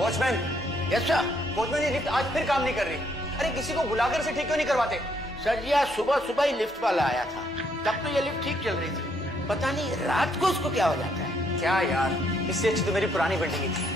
Watchman. Yes sir. Watchman, ये lift आज फिर काम नहीं कर रही। अरे किसी को बुलाकर से ठीक क्यों नहीं करवाते? सर जी, आज सुबह सुबह ही लिफ्ट वाला आया था, तब तो ये लिफ्ट ठीक चल रही थी। पता नहीं रात को उसको क्या हो जाता है। क्या यार, इससे अच्छी तो मेरी पुरानी बिल्डिंग ही थी।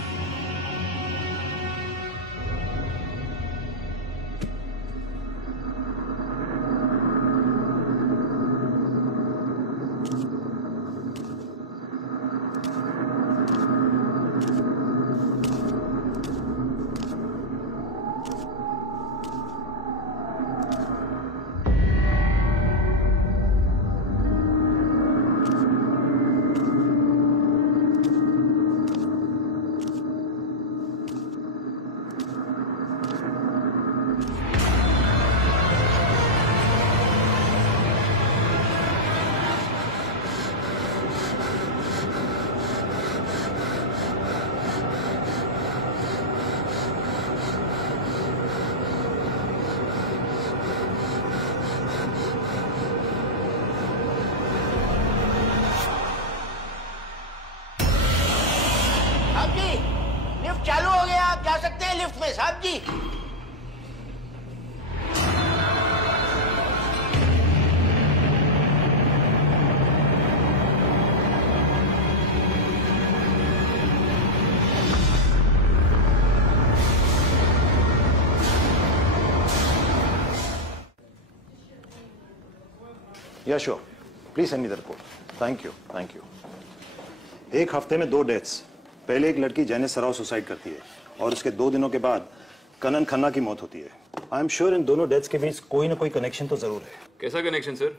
चालू हो गया, आप जा सकते हैं लिफ्ट में साहब जी। या sure, please send me the report. Thank you, thank you. एक हफ्ते में 2 डेथ्स। पहले एक लड़की जैनिस सराव सुसाइड करती है और उसके 2 दिनों के बाद कनन खन्ना की मौत होती है। आई एम श्योर इन दोनों डेथ्स के बीच कोई ना कोई कनेक्शन तो जरूर है। कैसा कनेक्शन सर?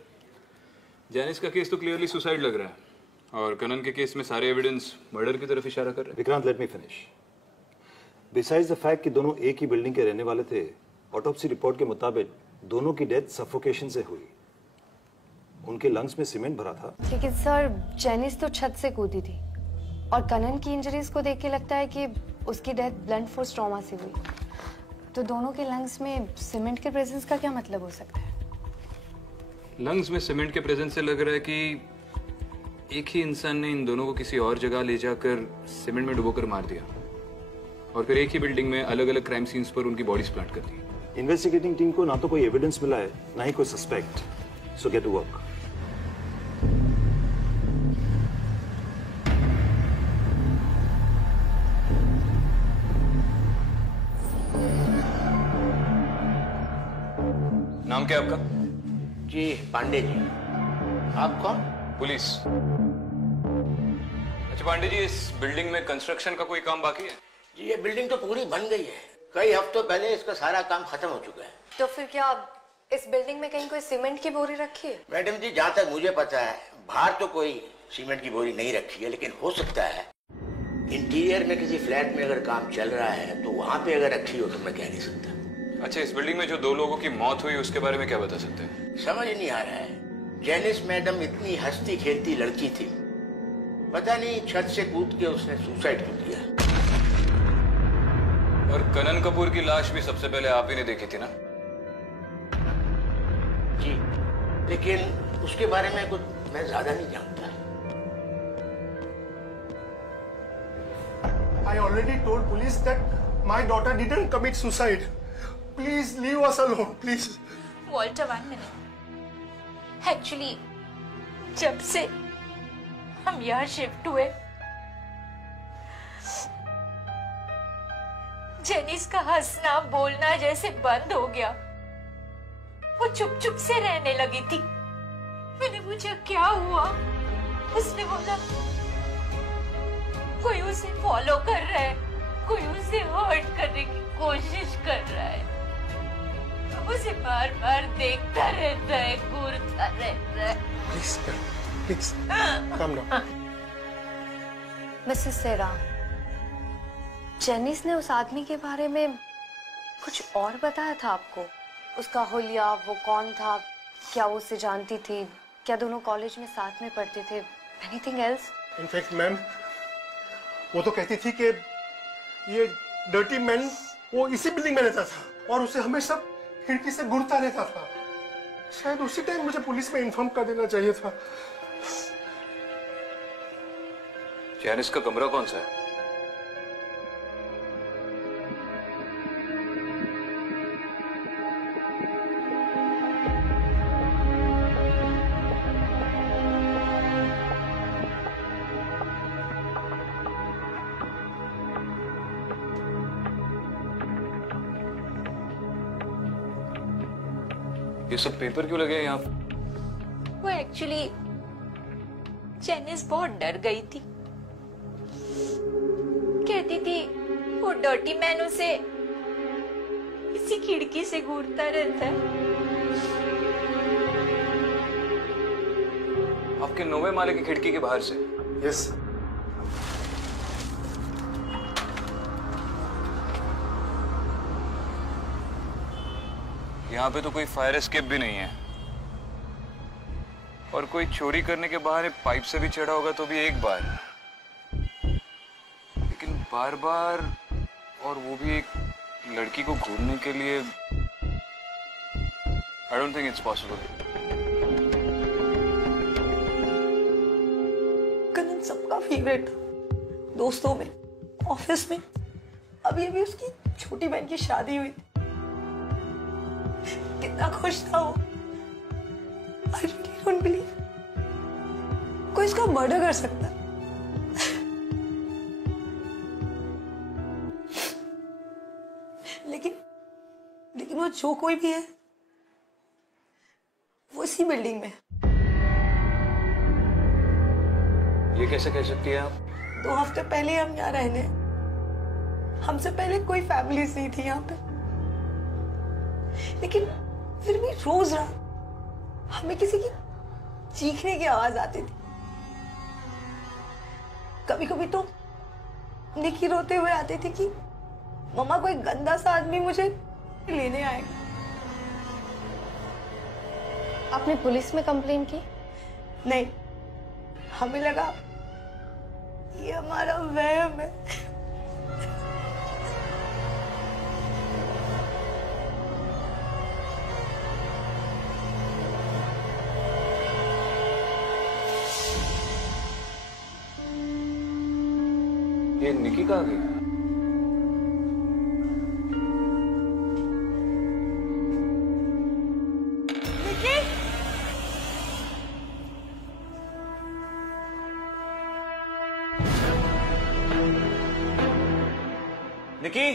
जैनिस का केस तो क्लियरली सुसाइड लग रहा है और कनन के केस में सारे एविडेंस मर्डर की तरफ इशारा कर रहे हैं। Vikrant, let me finish. Besides the fact कि दोनों एक ही बिल्डिंग के रहने वाले थे, ऑटोप्सी रिपोर्ट के मुताबिक दोनों की डेथ सफोकेशन से हुई। उनके लंग्स में सीमेंट भरा था। लेकिन सर, जैनिस तो छत से कूदी थी और कनन की इंजरीज को देख के लगता है कि उसकी डेथ ब्लंट फोर्स ट्रॉमा से हुई। तो दोनों के लंग्स में सीमेंट के प्रेजेंस का क्या मतलब हो सकता है? लंग्स में सीमेंट के प्रेजेंस से लग रहा है कि एक ही इंसान ने इन दोनों को किसी और जगह ले जाकर सीमेंट में डुबोकर मार दिया और फिर एक ही बिल्डिंग में अलग अलग क्राइम सीन्स पर उनकी बॉडीज प्लांट कर दी। इन्वेस्टिगेटिंग टीम को ना तो कोई एविडेंस मिला है, ना ही कोई suspect. So get to work. नाम क्या आपका? जी पांडे जी। आप कौन? पुलिस। अच्छा पांडे जी, इस बिल्डिंग में कंस्ट्रक्शन का कोई काम बाकी है? जी ये बिल्डिंग तो पूरी बन गई है, कई हफ्तों पहले इसका सारा काम खत्म हो चुका है। तो फिर क्या इस बिल्डिंग में कहीं कोई सीमेंट की बोरी रखी है? मैडम जी, जहाँ तक मुझे पता है बाहर तो कोई सीमेंट की बोरी नहीं रखी है, लेकिन हो सकता है इंटीरियर में किसी फ्लैट में अगर काम चल रहा है तो वहां पे अगर रखी हो तो मैं कह नहीं सकता। अच्छा, इस बिल्डिंग में जो 2 लोगों की मौत हुई उसके बारे में क्या बता सकते हैं? समझ नहीं आ रहा है। जैनिस मैडम इतनी हंसती खेलती लड़की थी, पता नहीं छत से कूद के उसने सुसाइड कर दिया। और कनन कपूर की लाश भी सबसे पहले आप ही ने देखी थी ना? जी, लेकिन उसके बारे में कुछ मैं ज्यादा नहीं जानता। I already told police that my daughter didn't commit suicide. Please leave us alone, please. Walter, 1 minute. Actually, जब से हम यहाँ शिफ्ट हुए, जेनिस का हंसना बोलना जैसे बंद हो गया। वो चुप चुप से रहने लगी थी। मैंने पूछा क्या हुआ? उसने बोला कोई उसे फॉलो कर रहा है, कोई उसे हर्ट करने की कोशिश कर रहा है, उसे बार बार देखता रहता है, घूरता रहता है। Please, calm down. Mrs Sarah, Janice ने उस आदमी के बारे में कुछ और बताया था आपको? उसका हुलिया, वो कौन था, क्या वो उसे जानती थी, क्या दोनों कॉलेज में साथ में पढ़ते थे? Anything else? In fact, ma'am, वो तो कहती थी कि ये डर्टी मैन वो इसी बिल्डिंग में रहता था और उसे हमेशा खिड़की से घूरता रहता था। शायद उसी टाइम मुझे पुलिस में इन्फॉर्म कर देना चाहिए था। जैनिस का कमरा कौन सा है? ये सब पेपर क्यों लगे हैं यहाँ? वो एक्चुअली जेनिस बहुत डर गई थी। कहती थी वो डर्टी मैन उसे इसी खिड़की से घूरता रहता है। आपके 9वें माले की खिड़की के बाहर से? यस। यहाँ पे तो कोई फायर एस्केप भी नहीं है, और कोई चोरी करने के बहाने पाइप से भी चढ़ा होगा तो भी एक बार, लेकिन बार बार, और वो भी एक लड़की को घूरने के लिए। I don't think it's possible. Kanan सबका फेवरेट था, दोस्तों में, ऑफिस में। अभी अभी उसकी छोटी बहन की शादी हुई थी। कितना खुश था वो। I really don't believe कोई इसका मर्डर कर सकता है। लेकिन वो जो कोई भी है वो इसी बिल्डिंग में। ये कैसे कह सकती है आप? 2 हफ्ते पहले हम यहाँ रहने, हमसे पहले कोई फैमिलीज नहीं थी यहाँ पे, लेकिन फिर भी रोज रात हमें किसी की चीखने की आवाज आती थी। कभी कभी तो निकी रोते हुए आती थी कि मम्मा कोई गंदा सा आदमी मुझे लेने आएगा। आपने पुलिस में कंप्लेन की? नहीं, हमें लगा ये हमारा वहम है। ये निकी कहाँ गई? निकी,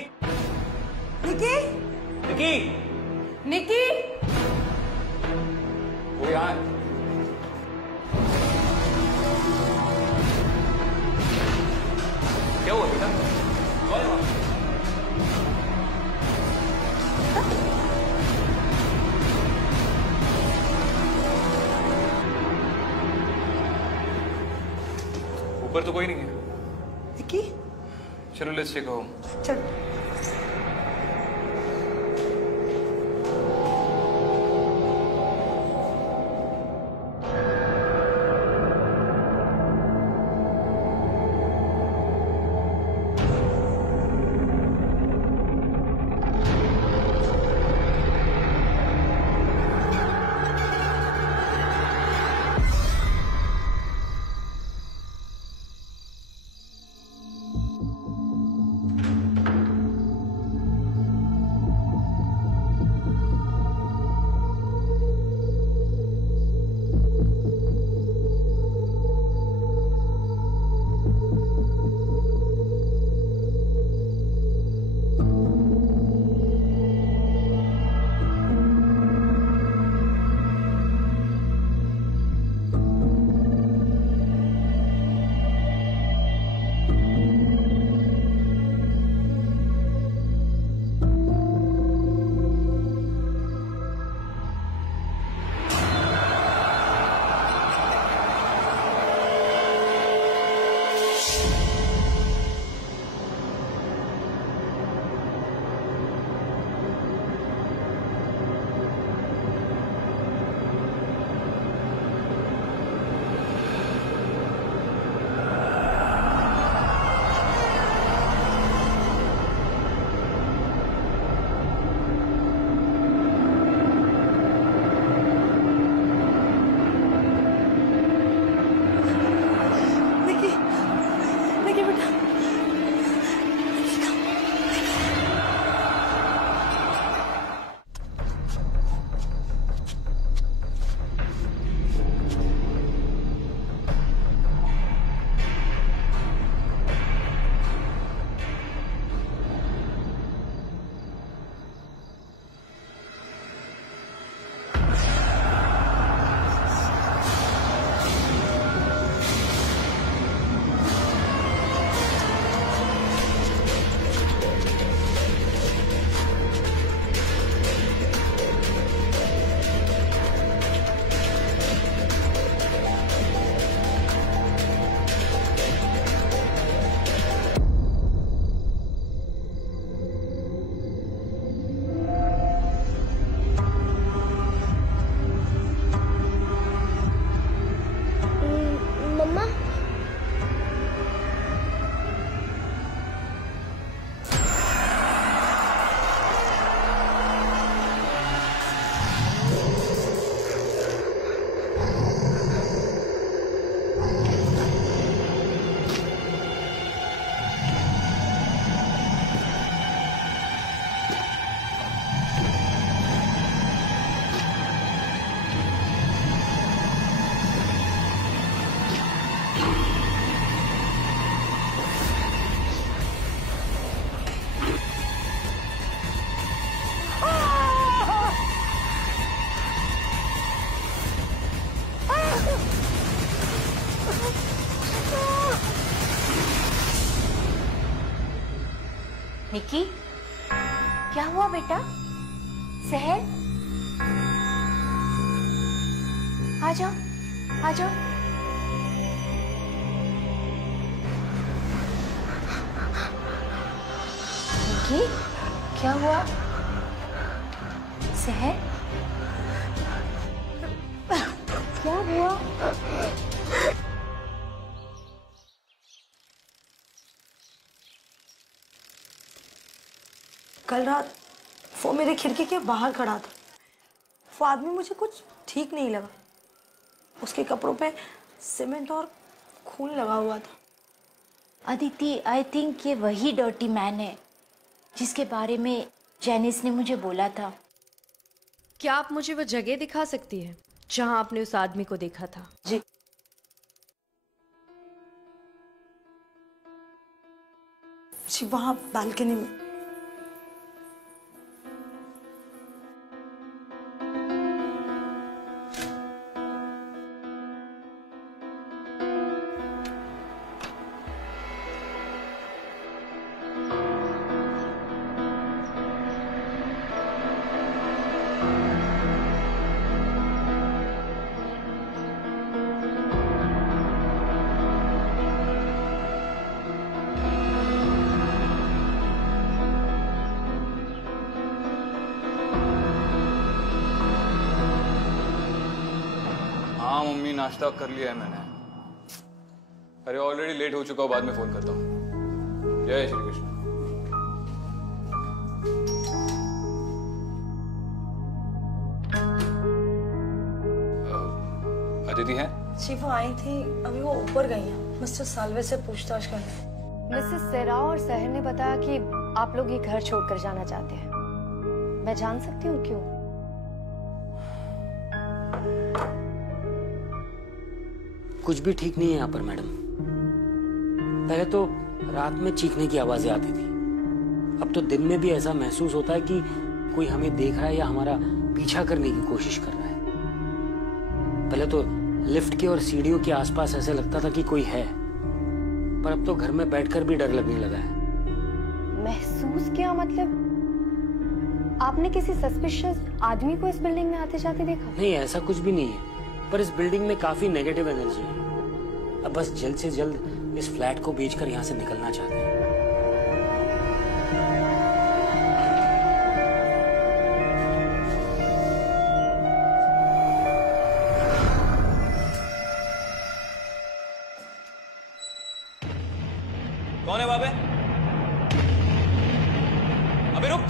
निकी, निकी, निकी, वो यहाँ है। क्या हुआ बेटा? कौन है वहाँ? ऊपर तो कोई नहीं है। निकी, चलो लेट्स टेक होम। चल। निकी, क्या हुआ बेटा? सहर, आ जाओ, आ जाओ। निकी, क्या हुआ? सहर, क्या हुआ? कल रात वो मेरे खिड़की के बाहर खड़ा था। वो आदमी मुझे कुछ ठीक नहीं लगा। उसके कपड़ों पे सीमेंट और खून लगा हुआ था। अदिति, आई थिंक ये वही डर्टी मैन है जिसके बारे में जेनिस ने मुझे बोला था। क्या आप मुझे वो जगह दिखा सकती हैं जहां आपने उस आदमी को देखा था? जी, जी वहां बालकनी में। हाँ मम्मी, नाश्ता कर लिया है मैंने। अरे ऑलरेडी लेट हो चुका हूँ, बाद में फोन करता हूँ। जय श्री कृष्ण। अदिति हैं? जी वो आई थी, अभी वो ऊपर गई हैं मिस्टर साल्वे से पूछताछ करने। मिसेस सेरा और सहर ने बताया कि आप लोग ये घर छोड़कर जाना चाहते हैं। मैं जान सकती हूँ क्यों? कुछ भी ठीक नहीं है यहाँ पर मैडम। पहले तो रात में चीखने की आवाजें आती थी, अब तो दिन में भी ऐसा महसूस होता है कि कोई हमें देख रहा है या हमारा पीछा करने की कोशिश कर रहा है। पहले तो लिफ्ट के और सीढ़ियों के आसपास ऐसे लगता था कि कोई है, पर अब तो घर में बैठकर भी डर लगने लगा है। महसूस क्या मतलब? आपने किसी सस्पिशियस आदमी को इस बिल्डिंग में आते जाते देखा? नहीं, ऐसा कुछ भी नहीं है, पर इस बिल्डिंग में काफी नेगेटिव एनर्जी है। अब बस जल्द से जल्द इस फ्लैट को बेचकर यहाँ से निकलना चाहते हैं। कौन है बाबे? अबे रुक।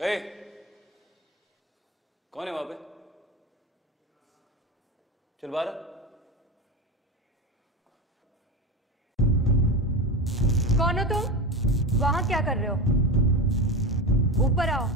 ए, कौन है वहां पे? चल बाहर। कौन हो तुम? वहां क्या कर रहे हो? ऊपर आओ।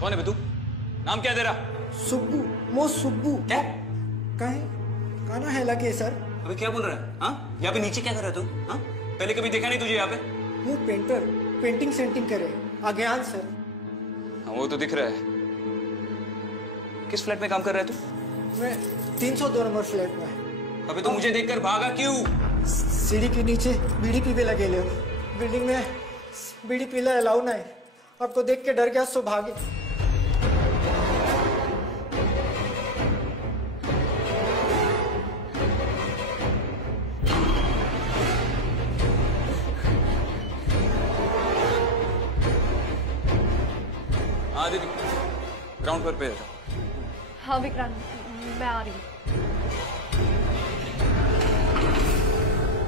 कौन है बे तू? नाम क्या है तेरा? सुब्बू, मो सुब्बू। क्या? काना है लगे सर। अबे क्या बोल रहा है? हाँ, यहाँ पे नीचे क्या कर रहा है तू? हाँ, पहले कभी देखा नहीं तुझे यहाँ पे? मु पेंटर पेंटिंग सेंटिंग करे। अज्ञान सर। हाँ वो तो दिख रहा है। किस फ्लैट में काम कर रहा है तू? मैं 302 नंबर फ्लैट में। अबे तो मुझे देखकर भागा क्यों? सीढ़ी के नीचे बीड़ी पीवे लगे ले। बिल्डिंग में बीड़ी पीला अलाउ नहीं। आपको देख के डर गया सो भागे। हाँ दीदी, ग्राउंड पर पे जाओ। हाँ विक्रांत, मैं आ रही हूँ।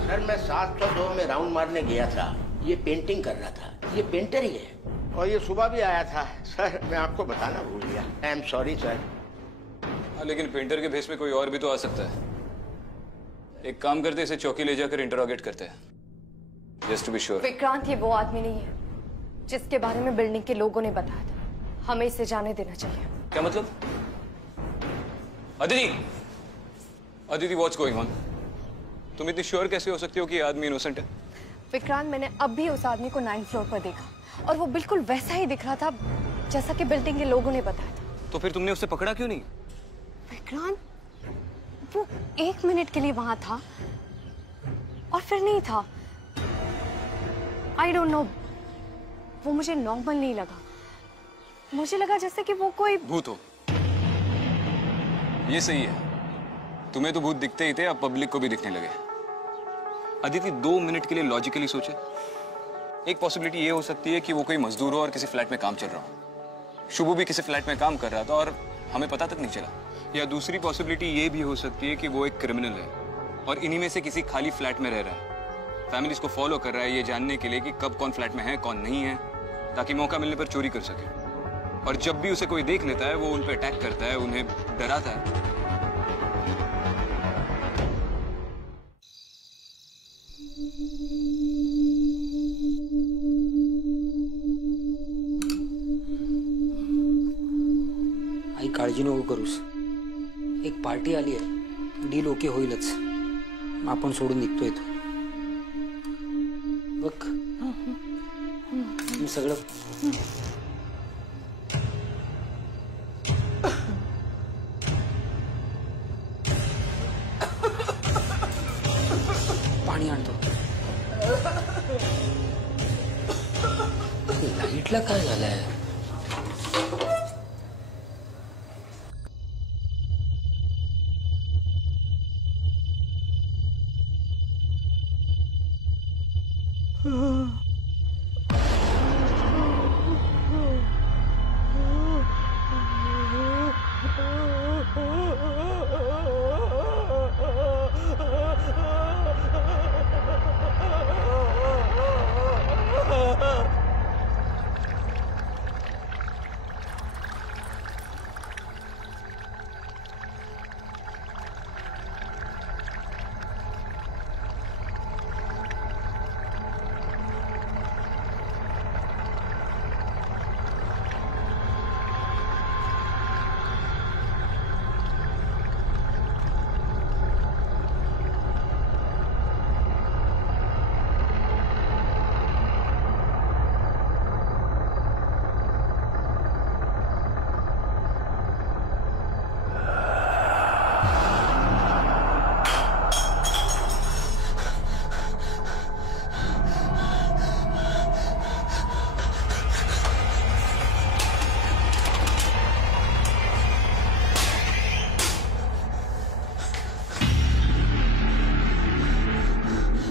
सर मैं 702 में राउंड मारने गया था। ये पेंटिंग कर रहा था। ये पेंटर ही है और ये सुबह भी आया था। सर मैं आपको बताना भूल गया। I am sorry sir. हाँ लेकिन पेंटर के भेस में कोई और भी तो आ सकता है। एक काम करते, इसे चौकी ले जाकर इंटरोगेट करते हैं, just to be sure. Vikrant ये वो आदमी नहीं है जिसके बारे में बिल्डिंग के लोगों ने बताया था। हमें इसे जाने देना चाहिए। क्या मतलब? Aditi, Aditi what's going on? तुम इतनी श्योर कैसे हो सकती हो कि ये आदमी इनोसेंट है? विक्रांत मैंने अब भी उस आदमी को 9th फ्लोर पर देखा और वो बिल्कुल वैसा ही दिख रहा था जैसा कि बिल्डिंग के लोगों ने बताया था। तो फिर तुमने उसे पकड़ा क्यों नहीं? विक्रांत वो 1 मिनट के लिए वहां था और फिर नहीं था। आई डोंट नो, वो मुझे नॉर्मल नहीं लगा। मुझे लगा जैसे कि वो कोई भूत हो। ये सही है, तुम्हें तो भूत दिखते ही थे, अब पब्लिक को भी दिखने लगे। अदिति 2 मिनट के लिए लॉजिकली सोचे। एक पॉसिबिलिटी ये हो सकती है कि वो कोई मजदूर हो और किसी फ्लैट में काम चल रहा हो। शुभू भी किसी फ्लैट में काम कर रहा था और हमें पता तक नहीं चला। या दूसरी पॉसिबिलिटी ये भी हो सकती है कि वो एक क्रिमिनल है और इन्हीं में से किसी खाली फ्लैट में रह रहा है। फैमिली इसको फॉलो कर रहा है ये जानने के लिए कि कब कौन फ्लैट में है कौन नहीं है, ताकि मौका मिलने पर चोरी कर सके। और जब भी उसे कोई देख लेता है वो उन पर अटैक करता है, उन्हें डराता है। आई काळजी नको करूस. एक पार्टी आली आहे, डील ओके होईलच. आपण सोडून निघतोय तो. बघ मी सगळं पाणी आणतो. लाईटला काय झालंय?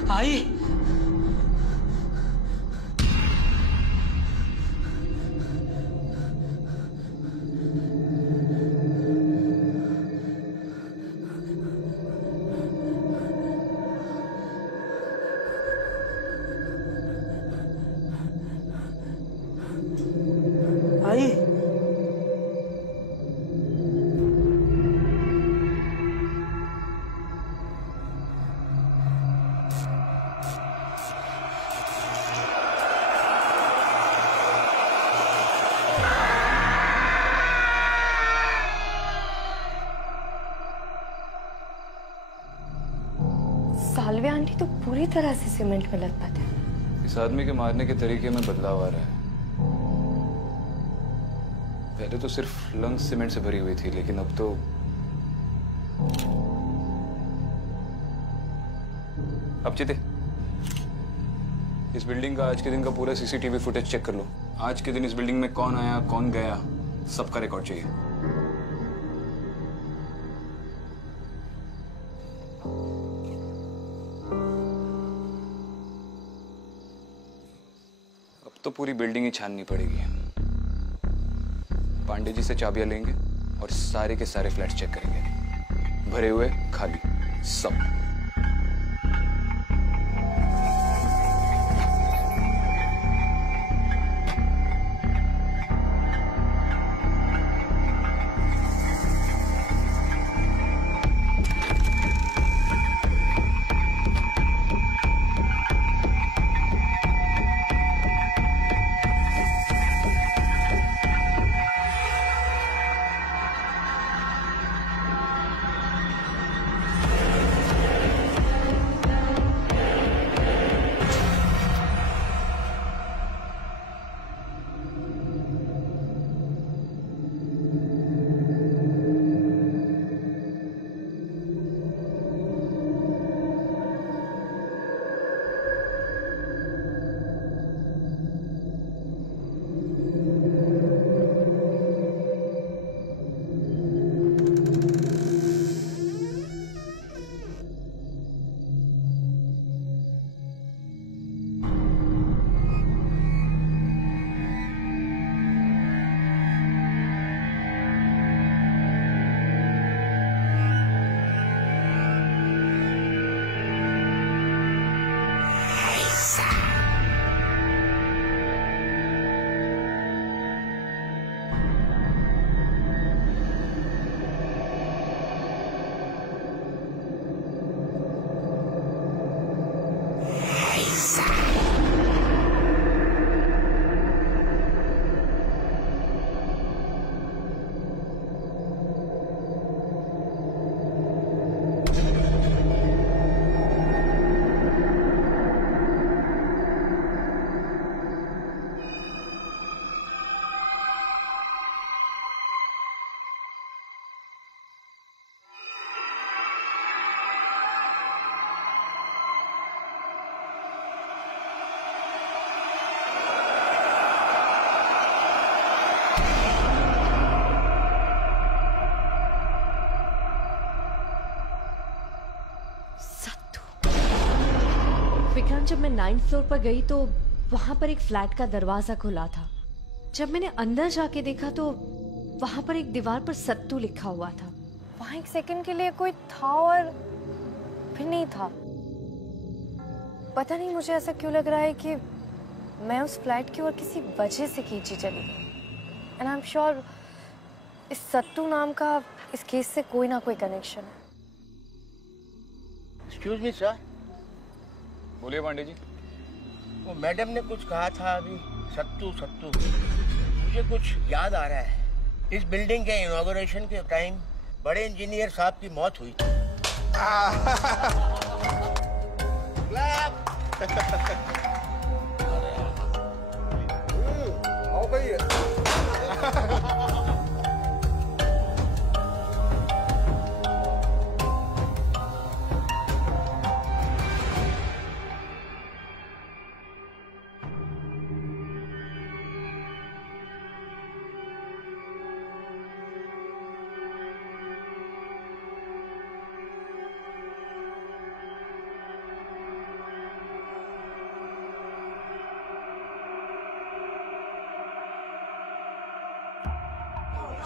आई आई सालवे आंटी तो पूरी तरह से सीमेंट में लत पाते हैं। इस आदमी के मारने के तरीके में बदलाव आ रहा है। पहले तो सिर्फ लंग्स सीमेंट से भरी हुई थी, लेकिन अब तो अब चिते, इस बिल्डिंग का आज के दिन का पूरा सीसीटीवी फुटेज चेक कर लो। आज के दिन इस बिल्डिंग में कौन आया, कौन गया, सबका रिकॉर्ड चाहिए। अब तो पूरी बिल्डिंग ही छाननी पड़ेगी। पांडे जी से चाबियां लेंगे और सारे के सारे फ्लैट्स चेक करेंगे, भरे हुए, खाली, सब। विक्रांत, जब मैं 9th फ्लोर पर गई तो वहां पर एक फ्लैट का दरवाजा खुला था। जब मैंने अंदर जाके देखा तो वहां पर एक दीवार पर सत्तू लिखा हुआ था। वहां एक सेकंड के लिए कोई था और फिर नहीं था। पता नहीं मुझे ऐसा क्यों लग रहा है कि मैं उस फ्लैट की ओर किसी वजह से खींची चली। एंड आई एम श्योर इस सत्तू नाम का इस केस से कोई ना कोई कनेक्शन है। Excuse me sir. बोलिए पांडे जी। वो मैडम ने कुछ कहा था अभी, सत्तू सत्तू, मुझे कुछ याद आ रहा है। इस बिल्डिंग के इनॉग्रेशन के टाइम बड़े इंजीनियर साहब की मौत हुई थी। आओ भैया।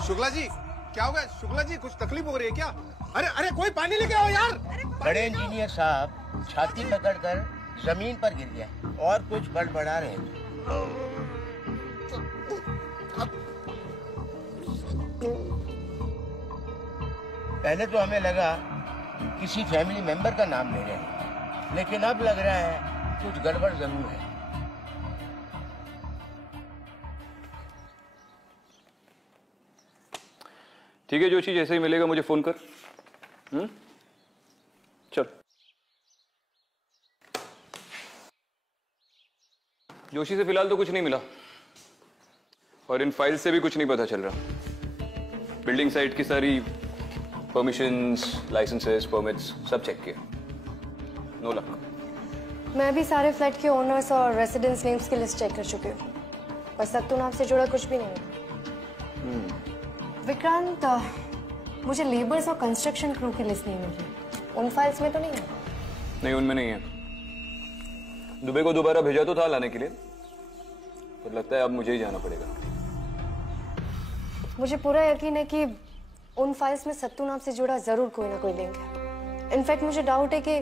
शुक्ला जी, क्या हो गया? शुक्ला जी, कुछ तकलीफ हो रही है क्या? अरे अरे कोई पानी लेके आओ यार। बड़े इंजीनियर साहब छाती पकड़कर जमीन पर गिर गया और कुछ बड़बड़ा रहे थे। पहले तो हमें लगा किसी फैमिली मेंबर का नाम ले रहे हैं, लेकिन अब लग रहा है कुछ गड़बड़ जरूर है। ठीक है जोशी, जैसे ही मिलेगा मुझे फोन कर। चल। जोशी से फिलहाल तो कुछ नहीं मिला और इन फाइल्स से भी कुछ नहीं पता चल रहा। बिल्डिंग साइट की सारी परमिशंस, लाइसेंसेस, परमिट्स सब चेक किए, नो लक। मैं भी सारे फ्लैट के ओनर्स और रेसिडेंट्स नेम्स की लिस्ट चेक कर चुकी हूँ, पर सत्तू नाम से जुड़ा कुछ भी नहीं है। विक्रांत, मुझे लेबर्स और कंस्ट्रक्शन क्रू की लिस्ट नहीं मिल रही। उन फाइल्स में तो नहीं है? नहीं, उनमें नहीं है। दुबई को दोबारा भेजा तो था लाने के लिए, पर लगता है अब मुझे ही जाना पड़ेगा। मुझे पूरा यकीन है कि उन फाइल्स में सत्तू नाम से जुड़ा जरूर कोई ना कोई लिंक है। इनफैक्ट मुझे डाउट है कि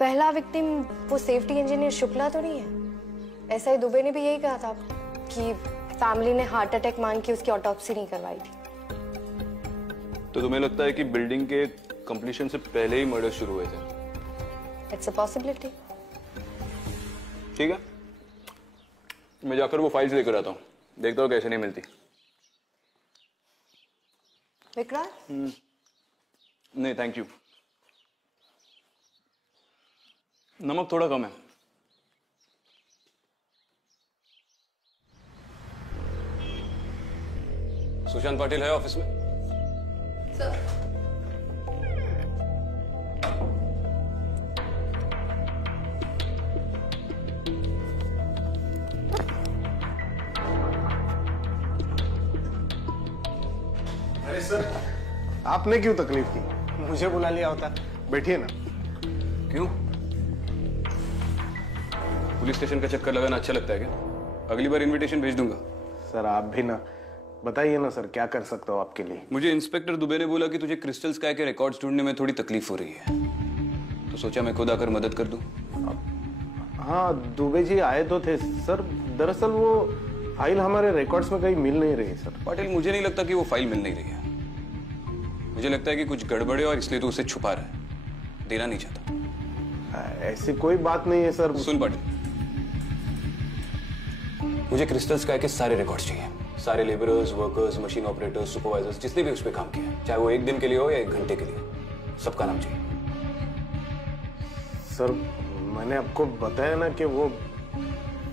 पहला विक्टिम वो सेफ्टी इंजीनियर शुक्ला तो नहीं है। ऐसा ही दुबे ने भी यही कहा था कि फैमिली ने हार्ट अटैक मान के उसकी ऑटोप्सी नहीं करवाई थी। तो तुम्हें लगता है कि बिल्डिंग के कंप्लीशन से पहले ही मर्डर शुरू हुए थे? It's a possibility. ठीक है, मैं जाकर वो फाइल्स लेकर आता हूँ, देखता हूँ कैसे नहीं मिलती। विक्रांत? नहीं थैंक यू, नमक थोड़ा कम है। सुशांत पाटिल है ऑफिस में? सर। अरे सर, आपने क्यों तकलीफ की? मुझे बुला लिया होता। बैठिए ना। क्यों? पुलिस स्टेशन का चक्कर लगाना अच्छा लगता है क्या? अगली बार इनविटेशन भेज दूंगा। सर आप भी ना, बताइए ना सर, क्या कर सकता हूँ आपके लिए? मुझे इंस्पेक्टर दुबे ने बोला कि तुझे क्रिस्टल स्काई के रिकॉर्ड्स ढूंढने में थोड़ी तकलीफ हो रही है, तो सोचा मैं खुद आकर मदद कर दूं। हाँ, दुबे जी आए तो थे सर। दरअसल वो फाइल हमारे रिकॉर्ड्स में कहीं मिल नहीं रही सर। पाटिल, मुझे नहीं लगता कि वो फाइल मिल नहीं रही है। मुझे लगता है कि कुछ गड़बड़ है और इसलिए तो उसे छुपा रहा है, देना नहीं चाहता। ऐसी कोई बात नहीं है सर। सुन पाटिल, मुझे क्रिस्टल स्काई के सारे रिकॉर्ड्स चाहिए, सारे labourers, workers, machine operators, supervisors, जिसने भी उस पर काम किया, चाहे वो 1 दिन के लिए हो या 1 घंटे के लिए, सबका नाम चाहिए। सर मैंने आपको बताया ना कि वो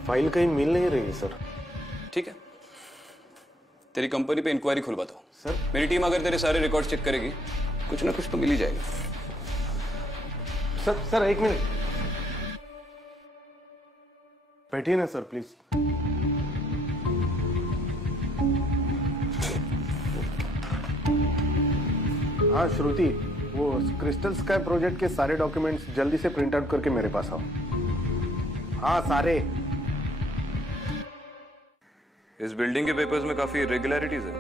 फाइल कहीं मिल नहीं रही सर। ठीक है, तेरी कंपनी पे इंक्वायरी खुलवाता हूँ सर। मेरी टीम अगर तेरे सारे रिकॉर्ड चेक करेगी, कुछ ना कुछ तो मिल ही जाएगा। सर 1 मिनट बैठिए ना सर प्लीज। हाँ श्रुति, वो क्रिस्टल स्काई प्रोजेक्ट के सारे डॉक्यूमेंट्स जल्दी से प्रिंट आउट करके मेरे पास आओ। हाँ सारे। इस बिल्डिंग के पेपर्स में काफी इरेगुलरिटीज है।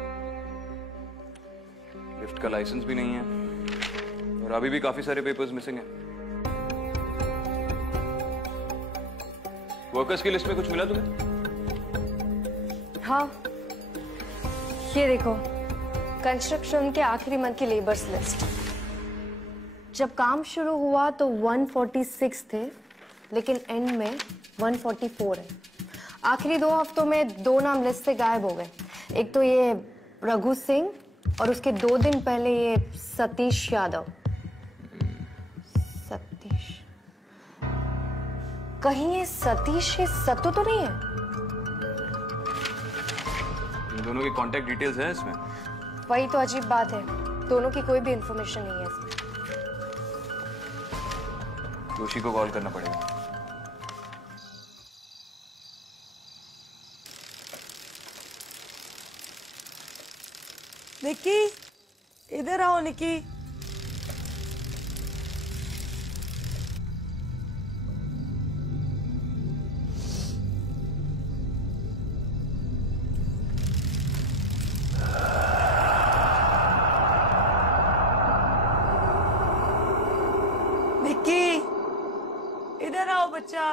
लिफ्ट का लाइसेंस भी नहीं है और अभी भी काफी सारे पेपर्स मिसिंग हैं। वर्कर्स की लिस्ट में कुछ मिला तुम्हें? हाँ, ये देखो, कंस्ट्रक्शन के आखिरी मंथ की लेबर्स लिस्ट। जब काम शुरू हुआ तो 146 थे, लेकिन एंड में 144 है। आखिरी 2 हफ्तों में 2 नाम लिस्ट से गायब हो गए। एक तो ये रघु सिंह और उसके 2 दिन पहले ये सतीश यादव। सतीश, कहीं ये सतीश ये सत्तू तो नहीं है? इन दोनों की कांटेक्ट डिटेल्स हैं इसमें? वही तो अजीब बात है, दोनों की कोई भी इंफॉर्मेशन नहीं है इसमें। जोशी को कॉल करना पड़ेगा। निक्की, इधर आओ निक्की। निक्की, इधर आओ बच्चा।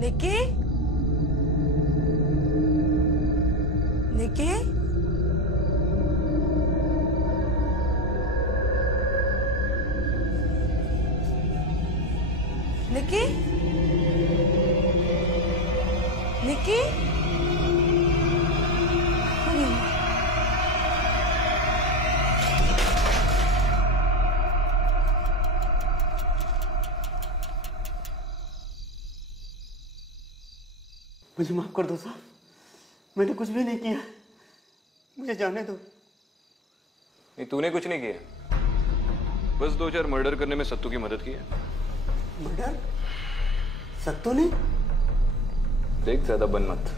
निक्की, निक्की, निक्की, निक्की, मुझे माफ कर दो साहब, मैंने कुछ भी नहीं किया, मुझे जाने दो। नहीं, तूने कुछ नहीं किया, बस 2-4 मर्डर करने में सत्तू की मदद की है। मर्डर? सत्तू ने? देख, ज्यादा बन मत।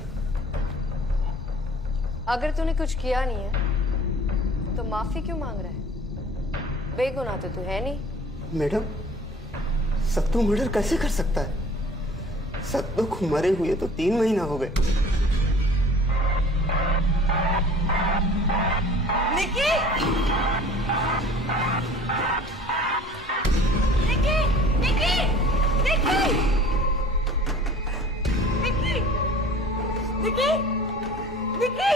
अगर तूने कुछ किया नहीं है तो माफी क्यों मांग रहा है? बेगुनाह तो तू है नहीं। मैडम, सत्तू मर्डर कैसे कर सकता है? सत्तू को मरे हुए तो 3 महीना हो गए। निकी! निकी! निकी! निकी! निकी! निकी! निकी!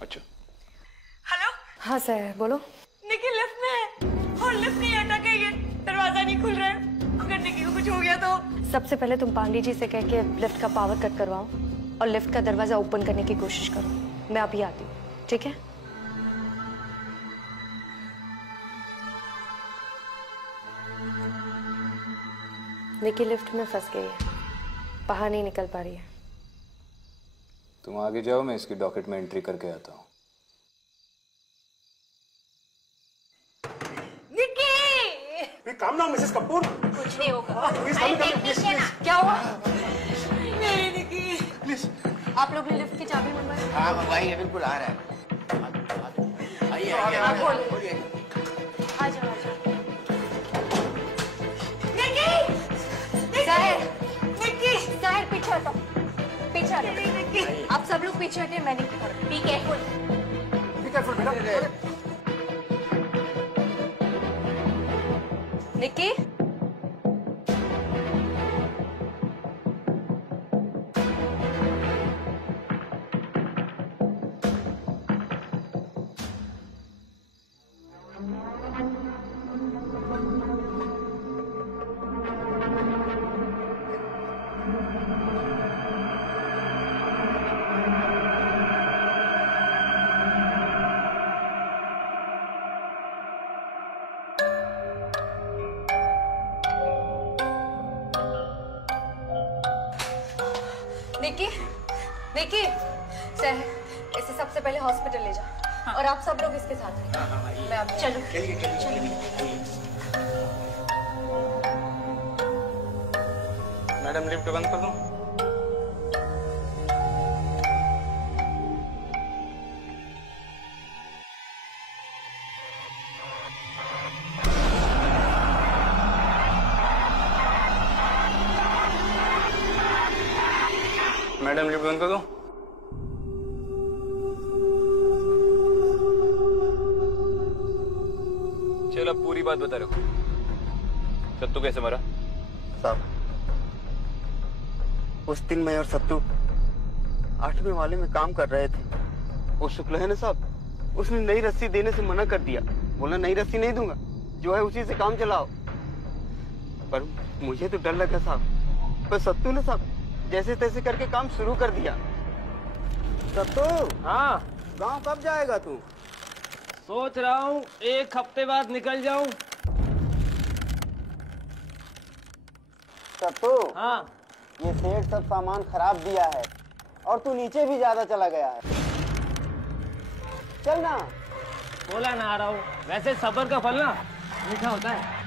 अच्छा। हेलो? हाँ सर, बोलो। निकी लिफ्ट में है और लिफ्ट नहीं अटक गई है, दरवाजा नहीं खुल रहा है। अगर निकी को कुछ हो गया तो? सबसे पहले तुम पांडे जी से कह के लिफ्ट का पावर कट करवाओ और लिफ्ट का दरवाजा ओपन करने की कोशिश करो। मैं अभी आती हूँ, ठीक है? निकी लिफ्ट में फंस गई है, बाहर नहीं निकल पा रही है। तुम आगे जाओ, मैं इसकी डॉकेट में एंट्री करके आता हूँ। निकी! काम ना मिसेस कपूर। कुछ नहीं होगा। क्या हुआ? मेरी निकी। प्लीज। आप लोग ने लिफ्ट की चाबी मंगवाई? हाँ मंगवाई है, बिल्कुल आ रहा है। आइए आप बोलिए। बोलिए। आ जाओ, आ जाओ। साहिर पीछे हटो, पीछे हटो। आप सब लोग पीछे हटिए, मैं नहीं। Be careful. बी केयरफुल बेटा। निकी, निकी, निकी, सर, इसे सबसे पहले हॉस्पिटल ले जा और आप सब लोग इसके साथ हैं। मैं अब चलो। मैडम लिफ्ट बंद कर दूं? मैडम लिफ्ट बंद कर दो। चलो अब पूरी बात बता रहे हो। सत्तू कैसे मरा? साहब, उस दिन मैं और सत्तू 8वें वाले में काम कर रहे थे। वो शुक्ला है ना साहब, उसने नई रस्सी देने से मना कर दिया। बोला नई रस्सी नहीं दूंगा, जो है उसी से काम चलाओ। पर मुझे तो डर लगा साहब। पर सत्तू ने साहब जैसे तैसे करके काम शुरू कर दिया। सत्तू, हाँ गांव कब जाएगा तू? सोच रहा हूँ 1 हफ्ते बाद निकल जाऊं। सत्तू, हाँ ये सेठ सब सामान खराब दिया है और तू नीचे भी ज्यादा चला गया है। चल ना। बोला ना आ रहा हूँ। वैसे सब्र का फल ना मीठा होता है।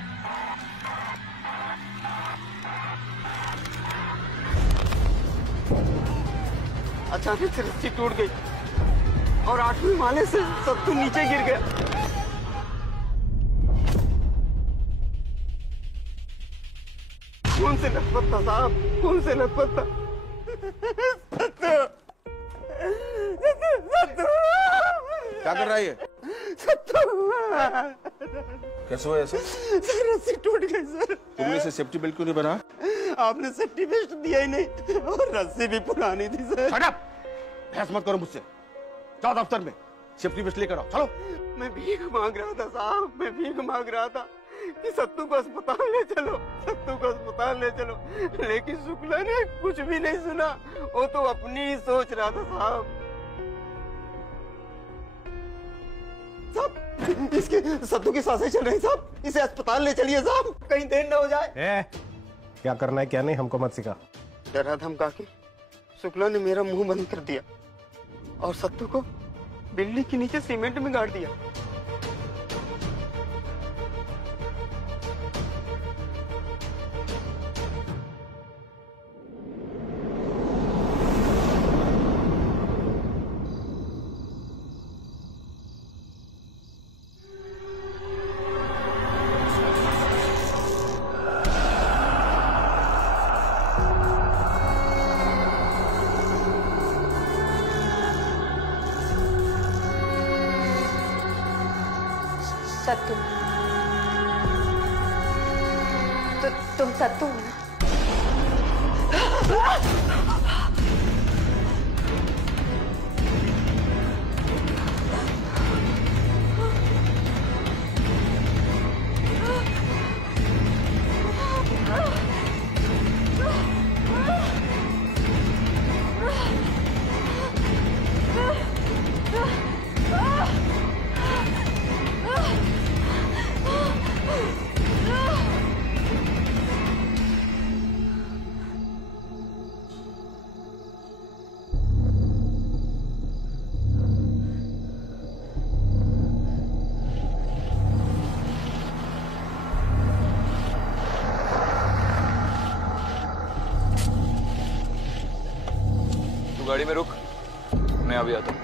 अचानक से रस्सी टूट गई और 8वें माले से सत्तू नीचे गिर गया। खून से लथपथ था साहब, खून से लथपथ था। सत्तू, सत्तू, क्या कर रहा है ये? सत्तू, कैसे हुआ ऐसे? सर रस्सी टूट गई सर। तुमने इसे सेफ्टी बेल्ट क्यों नहीं बना? आपने सेफ्टी बेल्ट दिया ही नहीं और रस्सी भी पुरानी थी सर। Shut up! बहस मत करो मुझसे। जाओ दफ्तर में सेफ्टी बेल्ट लेकर आओ। चलो। मैं भीख मांग रहा था साहब, मैं भीख मांग रहा था कि सत्तू को अस्पताल ले चलो, सत्तू को अस्पताल ले चलो। लेकिन शुक्ला ने कुछ भी नहीं सुना, वो तो अपनी ही सोच रहा था साहब। सब इसके सत्तू की सांसें चल रही साहब, इसे अस्पताल ले चलिए साहब, कहीं देर न हो जाए। क्या करना है क्या नहीं हमको मत सिखा। डरा धमका के शुक्ला ने मेरा मुंह बंद कर दिया और सत्तू को बिल्डिंग के नीचे सीमेंट में गाड़ दिया। सत्तू, तुम सत्तू हो ना? गाड़ी में रुक, मैं अभी आता हूँ।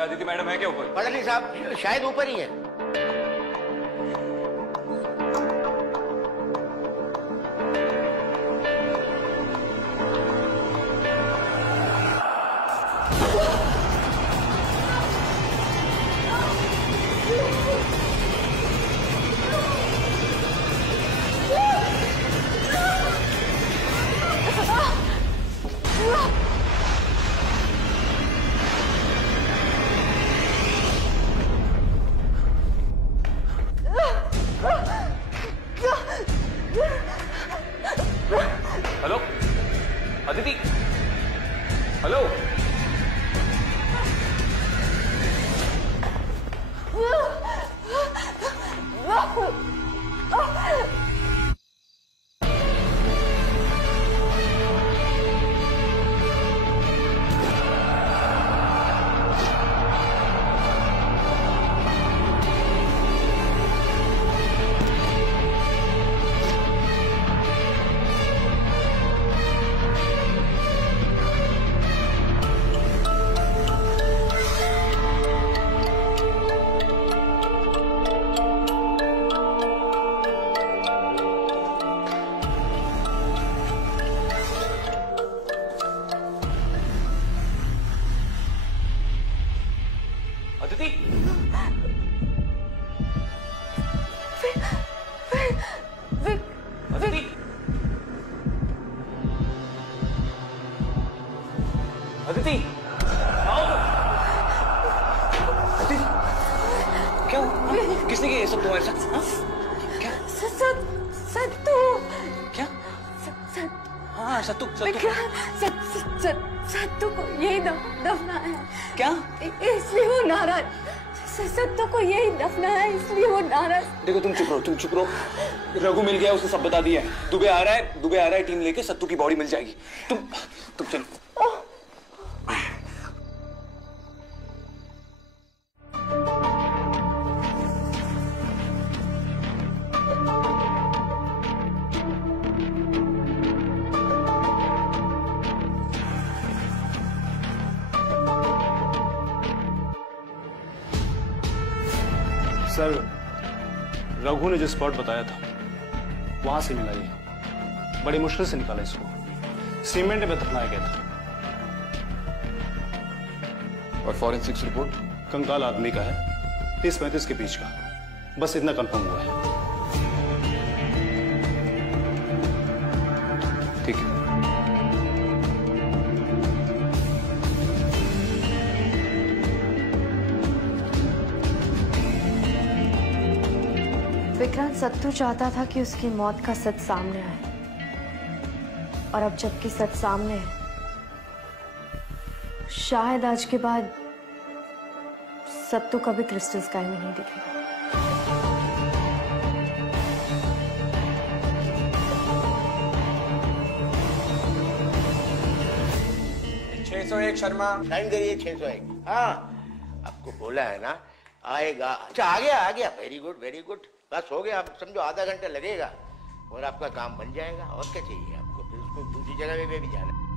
आदित्य मैडम है क्या ऊपर? पता नहीं साहब, शायद ऊपर ही है। Hello Aditi, hello. अदिति, आओ। अदिति, क्या हुआ? किसने किया ये सब तुम्हारे साथ? हाँ? क्या? सत्तू। क्या? हाँ, सत्तू। सत्तू को यही दफनाया। क्या? इसलिए वो नाराज। सत्तू को यही दफनाया, इसलिए वो नाराज। देखो तुम चुप रहो। रघु मिल गया, उसने सब बता दिया है। दुबे आ रहा है टीम लेके, सत्तू की बॉडी मिल जाएगी। तुम चलो। सर, रघु ने जो स्पॉट बताया था वहां से मिला ये। बड़ी मुश्किल से निकाला इसको। सीमेंट में दफनाया गया था। और फॉरेंसिक्स रिपोर्ट? कंकाल आदमी का है, 30-35 के बीच का। बस इतना कंफर्म हुआ है। ठीक है। विक्रांत सत्तू चाहता था कि उसकी मौत का सच सामने आए, और अब जबकि सच सामने है, शायद आज के बाद सत्तू कभी क्रिस्टल स्काई में नहीं दिखेगा। 601 शर्मा साइन करिए 601। हाँ आपको बोला है ना आएगा। अच्छा आ गया वेरी गुड बस हो गया। आप समझो आधा घंटा लगेगा और आपका काम बन जाएगा। और क्या चाहिए आपको, फिर उसको दूसरी जगह पे भी जाना है।